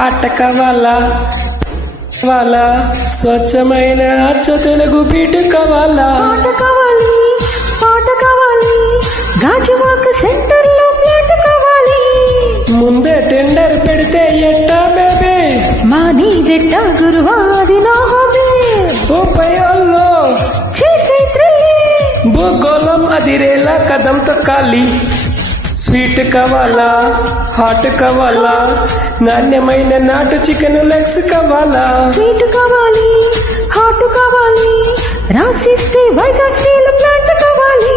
ఆట కావాలా కావాలా స్వచ్ఛమైన అచ్చ తెలుగు బీటు కావాలా పాట కావాలి పాట కావాలి గాజువాక సెంటర్ లో ప్లాట్ కావాలి ముందే టెండర్ పెడితే ఎట్టా బేబీ మా నీదెట్ట గురువాది నా హాబీ ఉపయోగంలో చేసే త్రిల్లే భూగోళం అదిరేలా కదం తొక్కాలి స్వీట్ కావాలా హాట్ కావాలా నాణ్యమైన నాటు చికెన్ లెగ్స్ కావాలా స్వీట్ కావాలి హాట్ కావాలి రాసిస్తే వైజాగ్ స్టీల్ ప్లాంట్ కావాలి